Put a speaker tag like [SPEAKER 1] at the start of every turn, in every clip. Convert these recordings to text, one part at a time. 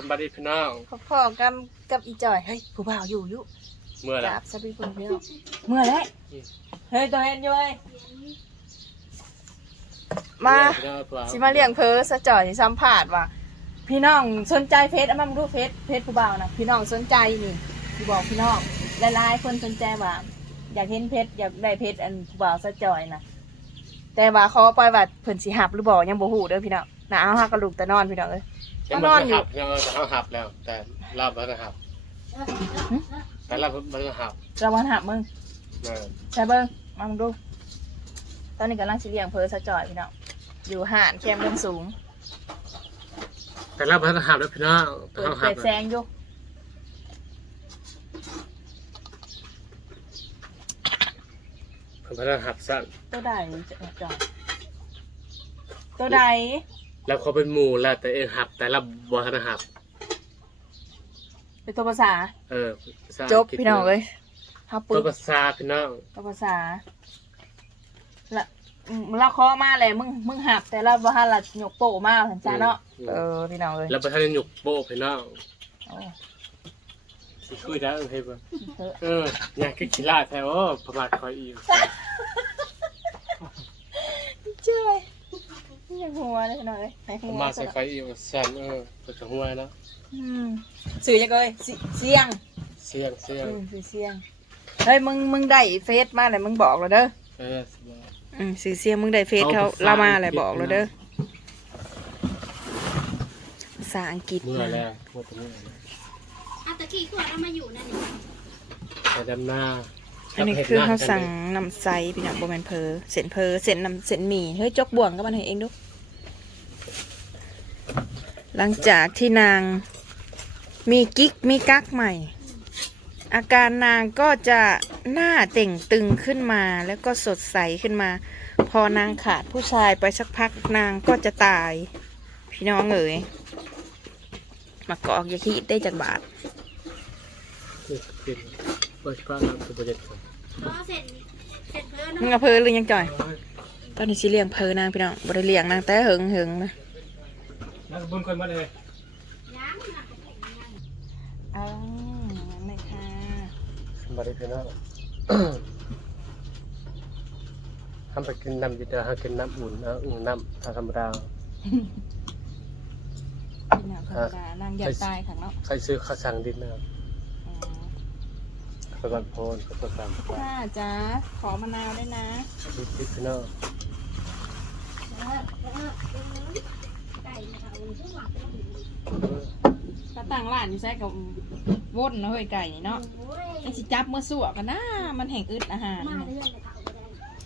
[SPEAKER 1] สบายดีพี่น้อง
[SPEAKER 2] พ่อๆกับกับอีจอย เฮ้ยผู้บ่าวอยู่อยู่
[SPEAKER 1] เมื่อไหร่
[SPEAKER 2] จับสบีคนเดียวเมื่อแล้วเฮ้ยตัวเห็นอยู่เฮ้ยมา
[SPEAKER 1] พี่น้องตัว
[SPEAKER 2] สิมาเลี้ยงเพอสะจ่อยสิสัมภาษณ์ว่าพี่น้องสนใจเฟซเอามาดูเฟซเฟซผู้บ่าวนะพี่น้องสนใจนี่ที่บอกพี่น้องหลายๆคนสนใจว่าอยากเห็นเพชรอยากได้เพชรอันผู้บ่าวสะจ่อยนะแต่ว่าเขาปล่อยว่าเพิ่นสิหับหรือบ่ยังบ่ฮู้เด้อพี่น้องหนาวฮักกระลูกแต่นอนพี่น้องเอ้ย
[SPEAKER 1] ยัง
[SPEAKER 2] นอนอยู่
[SPEAKER 1] หับยังแต่เขาหับแล้ว แต่รอบมันหับแต่รอบมันหับ
[SPEAKER 2] ระวังหับมึง
[SPEAKER 1] เออ
[SPEAKER 2] ใช่เบิ้งมามึงดู ตอนนี้กำลังสิเลี้ยงเพอสะจ่อยพี่น้องอยู่ห่านแคมเรื่องสูง
[SPEAKER 1] แต่รอบมันหับแล้วพี่น้องแต่
[SPEAKER 2] เปิด
[SPEAKER 1] เขาหั
[SPEAKER 2] เปิ
[SPEAKER 1] บ
[SPEAKER 2] ดแซงอยู่
[SPEAKER 1] มันหับสั้น
[SPEAKER 2] ตัวใดจะจ่อยตัวใด
[SPEAKER 1] แล้วเขาเป็นหมู่แล้วแต่เองหับแต่รับบอลหับ
[SPEAKER 2] เป็นตัวภาษา
[SPEAKER 1] เออภาษา
[SPEAKER 2] จบพี่น้องเลยเฮาปึ
[SPEAKER 1] ตัว
[SPEAKER 2] ก
[SPEAKER 1] ภาษาพี่น้อง
[SPEAKER 2] ตัวภาษาละอืมเราเคอมาเลยมึงมึงหับแต่เราบ่ฮันละหยกโปมาสันจ้าเนาะเออพี่น้องเลย
[SPEAKER 1] แล้วประธานหยุกโบพี่น้อง
[SPEAKER 2] โอ้
[SPEAKER 1] สิคุยได้เออเฮ้ยบ่
[SPEAKER 2] เถอะ
[SPEAKER 1] เอออยากกินขี้ลาดแท้โอ้ประมาทคอยอีก
[SPEAKER 2] เจ้ย นี่ยังหัวเลยพี่น้องเลยให้
[SPEAKER 1] ป
[SPEAKER 2] หั
[SPEAKER 1] ระ
[SPEAKER 2] ว
[SPEAKER 1] มาท
[SPEAKER 2] ซะ
[SPEAKER 1] ใส่
[SPEAKER 2] เนาะ
[SPEAKER 1] คอยอีกแซนเออตัวจะห่วยเนาะ
[SPEAKER 2] อืมสื่อยังเลยสิเสียง
[SPEAKER 1] เสียงเสียง
[SPEAKER 2] อืมสื่อเสียงเฮ้ยมึงมึงได้เฟซมาเลยมึงบอกเราเด้อ
[SPEAKER 1] เออสบาย
[SPEAKER 2] อืมสื่อเสียงมึงได้เฟซเขา
[SPEAKER 1] เอาภาษา
[SPEAKER 2] เรามาเลย
[SPEAKER 1] อังกฤษ
[SPEAKER 2] บอกเราเด้อภาษาอังกฤษ
[SPEAKER 1] เมื่อ
[SPEAKER 2] มา
[SPEAKER 1] แล้วเมื่อตรงนี้
[SPEAKER 3] อาตะกี้ขวดเอามาอยู่นั่นนี่
[SPEAKER 1] ไปดำหน้า
[SPEAKER 2] อันนี้คือเขาสั่งน้ำใสพี่น้องโบแมนเพอเส้นเพอเส้นน้ำเส้นหมี่เฮ้ยจกบ่วงก็มันให้เองดูหลังจากที่นางมีกิ๊กมีกั๊กใหม่ อาการนางก็จะหน้าเต่งตึงขึ้นมาแล้วก็สดใสขึ้นมา พอนางขาดผู้ชายไปสักพักนางก็จะตาย พี่น้องเอ๋ยมากอกอย่าคิดได้จากบาท
[SPEAKER 1] กินเปิด กล้องน้ำตัวเด็ดก่อน
[SPEAKER 3] เพราะเสร็จเสร็จเพิ่น
[SPEAKER 2] มึงเอาเพอหรือยังจ่อย ตอนนี้สิเลี้ยงเพอนางพี่น้องบ่ได้เลี้ยงนางแต่หึงหึงๆนะ
[SPEAKER 1] นั่งบนคนมาเลย
[SPEAKER 3] ย้างนะ
[SPEAKER 2] อ้าวงั้นเลยค่ะ
[SPEAKER 1] สบายดีพี่น้องทำไปกินน้ำดีเดอร์ฮะกินน้ำอุ่นนะอุ่นน้ำธรรมดา
[SPEAKER 2] พี่น้องธรรมดานางอยากตายขังเนาะ
[SPEAKER 1] ใครซื้อข้าวสั่งดินนะ
[SPEAKER 2] อ๋อ
[SPEAKER 1] ไปบ้านโพนก็ตัวตาม
[SPEAKER 2] ค่ะจ้าขอมะนาวด้วยนะ
[SPEAKER 1] ดิดิโน้อง
[SPEAKER 3] ไก่มาเอาทุกวัน
[SPEAKER 2] ถ้าตั้งร้านอยู่แซ่กับว่นเนาะเฮ้ยไก่นี่เนาะไอ้สิจับเมื่อสั่วกันนะมันแห่งอึดอาหารนี่
[SPEAKER 3] เรื่อก็ได้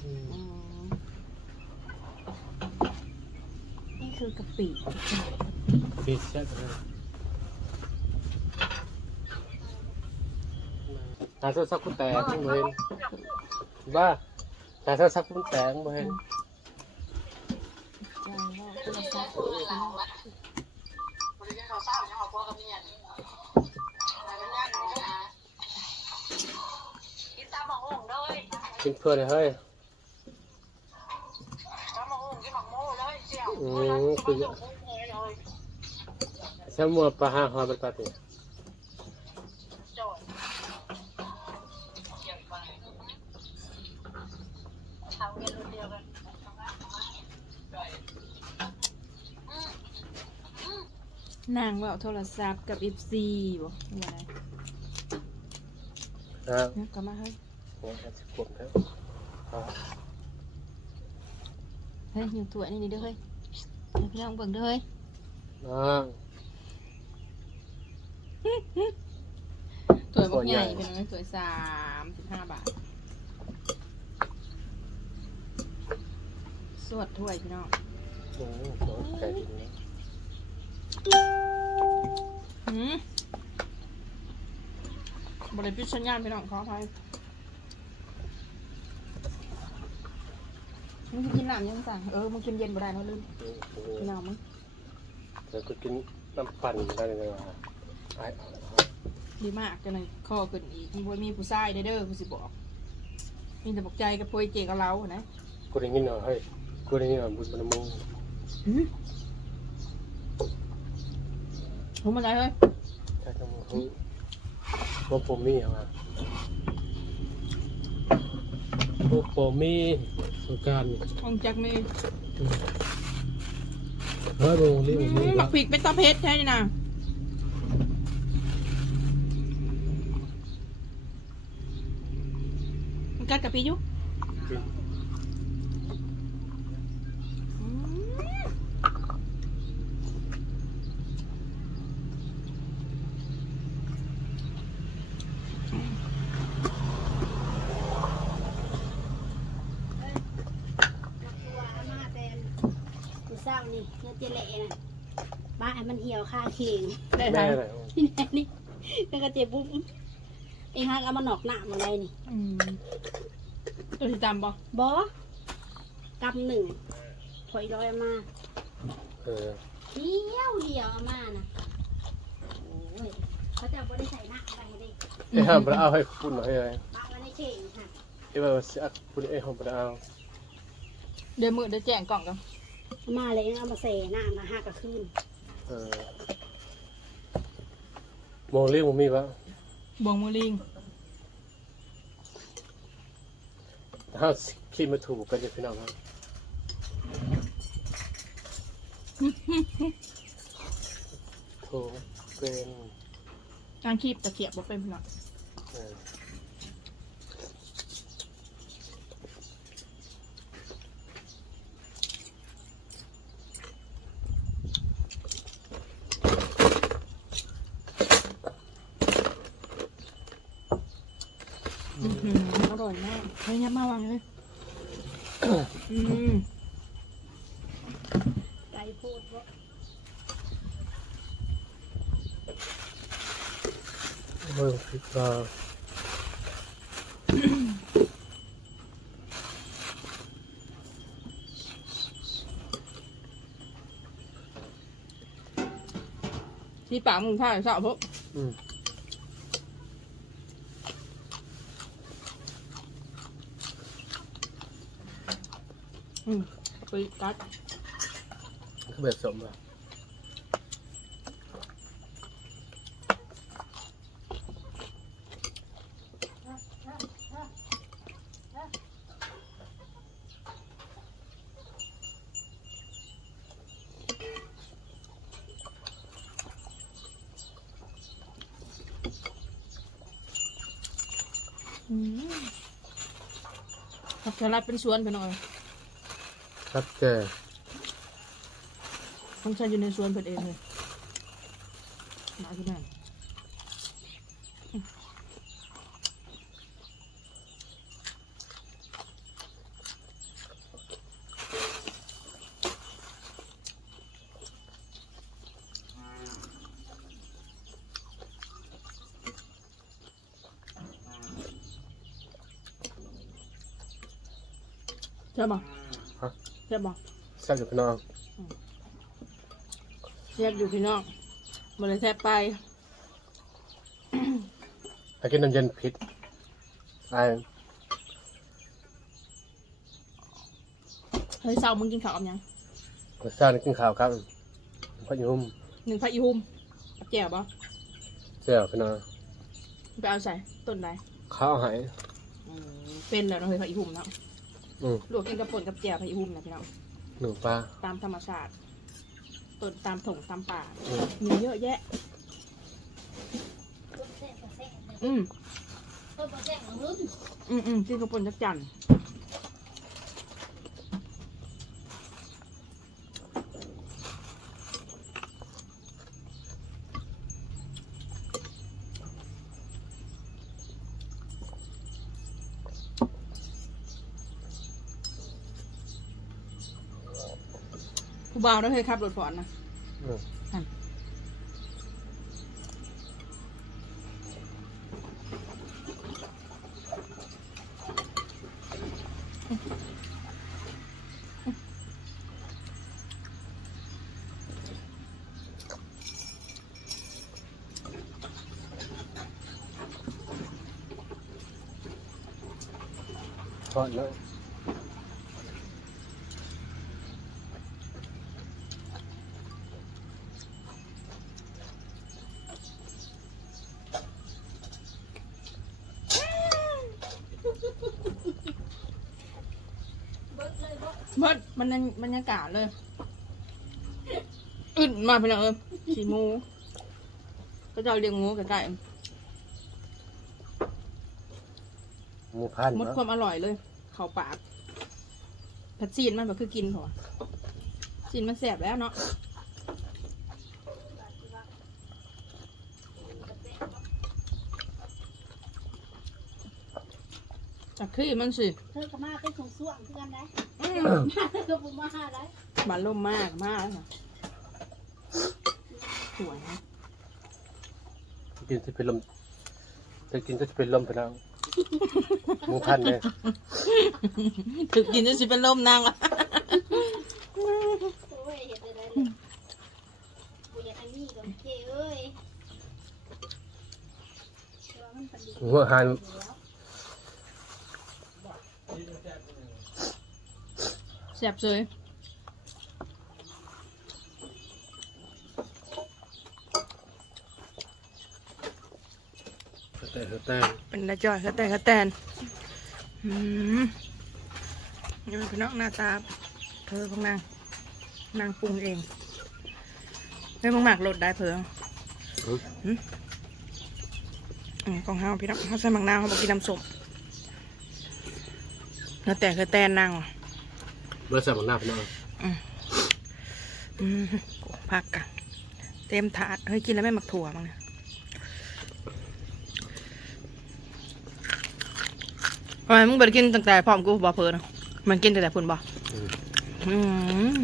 [SPEAKER 2] อืมนี่คือกะปิ
[SPEAKER 1] ปีเสร็จเล ยหาโทรศัพท์คุณแตกบ่เห็นว่าหาโทรศัพท์คุณแตกบ่เห็น
[SPEAKER 2] ใจว่าโทรศัพท์
[SPEAKER 1] กินเพื่อนเลยเฮ้ยอืมคือสมัวปลาหาหอยมันปลาติา
[SPEAKER 2] งว่าเอาโทรศัพท์กับ FC บ่ว่าไง
[SPEAKER 1] นะ
[SPEAKER 2] เนี่ยกลับมาเฮ้ย
[SPEAKER 1] โอ้ยสิบขวบแล้วอ่า
[SPEAKER 2] เฮ้ยอยู่ตัวนี่นี่เด้อเฮ้ยให้พี่น้องเบิ่งเด้อเฮ้ย
[SPEAKER 1] น้อง
[SPEAKER 2] ตัวบักใหญ่เป็นไงตัวสามสิบห้าบาท สวดถ้วยพี่น้อง
[SPEAKER 1] โอ้โหโอ้ยไก่ดินนะ
[SPEAKER 2] หืม บริพิชสัญญาณพี่น้องขออภัยมึงสิกินน้ำยังสั่งเออมึงกินเย็นบ่ได้เนอะลืม
[SPEAKER 1] โอ้โห
[SPEAKER 2] พี่น้องมึง
[SPEAKER 1] เดี๋ยวกูกินน้ำปั่นได้เลยว่ะไอ้เอา
[SPEAKER 2] ดีมากจังเลยคอขึ้นอีกมีบ่มีผู้ชายเด้อเด้อกูสิบอกมีแต่บอกใจกับพวยเจกับเรานะ
[SPEAKER 1] กูได้ยินเหรอเฮ้ยกูได้ยินเหรอบุญมันมุง
[SPEAKER 2] หืม ผมมาไหนเฮ้ย
[SPEAKER 1] ถ้าจะมาหูว่าผมมีอะไรพวกผมมีสงกราร
[SPEAKER 2] องจากเมย์
[SPEAKER 1] เฮ้ยโรงเรียนผมมี
[SPEAKER 2] หมั
[SPEAKER 1] วะ
[SPEAKER 2] กผิกเป็นตาเพชรใช่ไหมนะมันกัดกับปีอยู่อืม
[SPEAKER 3] ตัวอามาแต่ กูสร้างนี่เนื้อเจเละน่ะบ้าให้มันเหี่ยวคาเข่ง
[SPEAKER 2] ได้
[SPEAKER 1] แม่
[SPEAKER 2] ทาง
[SPEAKER 1] อะไร
[SPEAKER 3] นี่แน่นี่แล้วก็เจ็บปุ๊บเองฮักเอามาหนอกหน้ามาเลยนี่
[SPEAKER 2] อืมตัวที่ตามบ่
[SPEAKER 3] บอกำหนึ่งถอยร้อยอามา
[SPEAKER 1] เออ
[SPEAKER 3] เหี่ยวเหี่ยวอามานะโอ้ยเขาจะบ่ได้ใส่หน้าอะไรให้ได้
[SPEAKER 1] ไอ้ห้ามไปเอาให้คุณหน่อยเลย
[SPEAKER 3] บ้าไว้ในเข่งค่ะ
[SPEAKER 1] ไอ้แบบสิอักคุณไอ้ห้ามไปเอา
[SPEAKER 2] เดี๋ยวมือเดี๋ยวแจ้งกล่องกัน
[SPEAKER 3] อา มาเลยเอามาใส่หน้ามาหักกระคืน
[SPEAKER 1] เออมองเรียกผมมีวะ
[SPEAKER 2] บวงมือลิง
[SPEAKER 1] ถ้าคิดมาถูกกันจะพี่น้องครับถูกเป็น
[SPEAKER 2] การคีบตะเกียบบ่เป็นพี่น้อง
[SPEAKER 1] เออ
[SPEAKER 2] อื้อหืออร่อยมากเฮ้ ยยับมาวางเลยอืม
[SPEAKER 3] ไก่พูดว่า
[SPEAKER 1] เมื่อพิจาร
[SPEAKER 2] ที่ปากมึงท่าสาวพวก
[SPEAKER 1] อืม
[SPEAKER 2] อืมไปกัด
[SPEAKER 1] คือแบบสมอะ
[SPEAKER 2] อืมผักสลัดเป็นสวนไปหน่อย
[SPEAKER 1] ครับแก
[SPEAKER 2] ต้องใช้อยู่ในสวนเพิ่นเองเลยมาที่นั่นใช่บบ่
[SPEAKER 1] ฮะ
[SPEAKER 2] ช่บบ่
[SPEAKER 1] ทราบจากพี่น้อง
[SPEAKER 2] แซ่บอยู่พี่น้องมันเลยแซ่บไป
[SPEAKER 1] ถ้ากินน้ำเย็นพิษไอ้
[SPEAKER 2] เฮ้ยเศร้ามึงกินข้าวกับหยัง
[SPEAKER 1] รสชาติกินข้าวครับพะยุม
[SPEAKER 2] หนึ่งผักอีหุ่มกับแจ่วบ่
[SPEAKER 1] เจ้าพี่น้อง
[SPEAKER 2] ไปเอาใส่ต้นใด
[SPEAKER 1] ข้าวหาย
[SPEAKER 2] เป็นแล้วเนาะเฮ้ยผักอีหุ่มเนาะ
[SPEAKER 1] อืม
[SPEAKER 2] ลวกกินกับป่นกับแจ่วผักอีหุ่มนะพี่น้อง
[SPEAKER 1] หนึ่งปลา
[SPEAKER 2] ตามธรรมชาติต้นตามถงตามป่า
[SPEAKER 1] อืม
[SPEAKER 2] มีเยอะแยะ
[SPEAKER 3] ต้นแซ่บแซ่บเลย
[SPEAKER 2] อืม
[SPEAKER 3] ต้นแซ่บของรุ่น
[SPEAKER 2] อืมอืมกินกับป่นจักจัน ผู้บ่าวเนาเฮ้ยขับรถฝอนนะ
[SPEAKER 1] อืมทอดแล้ว
[SPEAKER 2] บรรยาบรรยากาศเลย อึดมาพี่น้องเออขี่หมูก็จะเอาเลี้ยงหมูใกล้
[SPEAKER 1] หมูพัน
[SPEAKER 2] ๆหมด
[SPEAKER 1] เนาะ
[SPEAKER 2] ความอร่อยเลย เข้าปากผัดซีนมันแบบคือกินพอซีนมันแสบแล้วเนาะ จากขี้มันสิ
[SPEAKER 3] เธอก็มาเป็นส่งส่วงคือกันได้
[SPEAKER 2] อืม
[SPEAKER 3] มาเธอก็บ่มาได้
[SPEAKER 2] บานล่มมากมากนะสวยนะ
[SPEAKER 1] กินจะเป็นลมจะกินก็จะเป็นลมไปแล้วหมูพันเนี่ย
[SPEAKER 2] ถึกกินจะสิเป็นลมนางละ
[SPEAKER 3] โอ้ยเห็ดอะไรเลยบ่อยากให้มีดอกเจ้เอ้ยแต่ว่ามันเป็นดี
[SPEAKER 1] หัวหัน
[SPEAKER 2] แสบเลย
[SPEAKER 1] แต่แต่
[SPEAKER 2] เป็นนาจอยกระแตกระแตนอืมนี่เป็นพี่น้องหน้าตาเธอของนาง นางปรุงเองไม่มึงหมักรสได้เพิ่งอืมของเฮาพี่น้องเขาใส่หมักนาวเขาบอกกินน้ำส้มกระแตกระแตนนางว่ะ
[SPEAKER 1] เบอร์สามหน้าพี่น้อง
[SPEAKER 2] อืมโอ้พักกันเต็มถาดเฮ้ยกินแล้วไม่หมักถั่วมั้งเนี่ยทำไมมึงไปกินตั้งแต่พร้อมกูบ่เพลินอะมันกินตั้งแต่พุ่นบ่อืม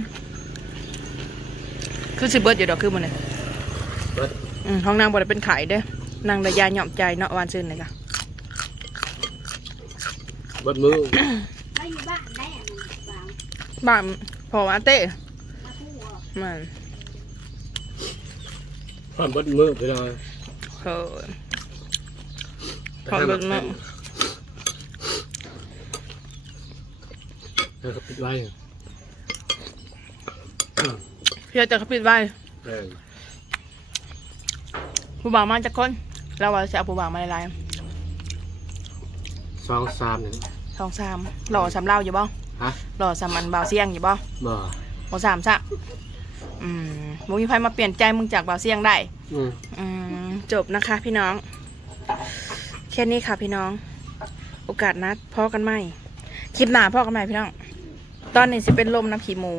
[SPEAKER 2] คือสิเบิร์ดอยู่ดอกคือมันเนี่ย
[SPEAKER 1] เบิร์ด
[SPEAKER 2] อืมห้องนางบ่ได้เป็นไข่เด้อนางระยาหย่อมใจเนาะวานซื่นเลยจ้ะ
[SPEAKER 1] เบิร์ดมือ
[SPEAKER 3] ไม่อยู่บ้านได้อันนี้บาง
[SPEAKER 2] บ้านพอว่าเต้
[SPEAKER 3] มาคู่เหรอ
[SPEAKER 2] มัน
[SPEAKER 1] ความเบิร์ดมือพี่น้อง
[SPEAKER 2] เออความเบิดมือ
[SPEAKER 1] แล้วก็ปิดไว้
[SPEAKER 2] พี่จะเขาปิดไว้
[SPEAKER 1] เออ
[SPEAKER 2] ผู้บ่าวมาจากคนเราว่าจะเอาผู้บ่าวมาหลาย
[SPEAKER 1] สองสามหนึ่ง
[SPEAKER 2] ๆสองสามหล่อสามเล่าอยู่บ่
[SPEAKER 1] ฮะ
[SPEAKER 2] หล่อสามอันบ่าวเสียงอยู่บ่
[SPEAKER 1] บ่
[SPEAKER 2] บ่สามซะอืมบ่มีใครมาเปลี่ยนใจมึงจากบ่าวเสียงได้
[SPEAKER 1] อืม
[SPEAKER 2] อืมจบนะคะ พี่น้อง แค่นี้ค่ะพี่น้อง โอกาสนัดพ่อกันไหมคลิปหน้าพ่อกันไหมพี่น้อง ตอนนี้สิเป็นลมน้ำขี้หมู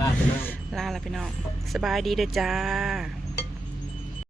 [SPEAKER 1] ลาดพี่น้อง
[SPEAKER 2] ลาละพี่น้อง สบายดีเด้อจ้า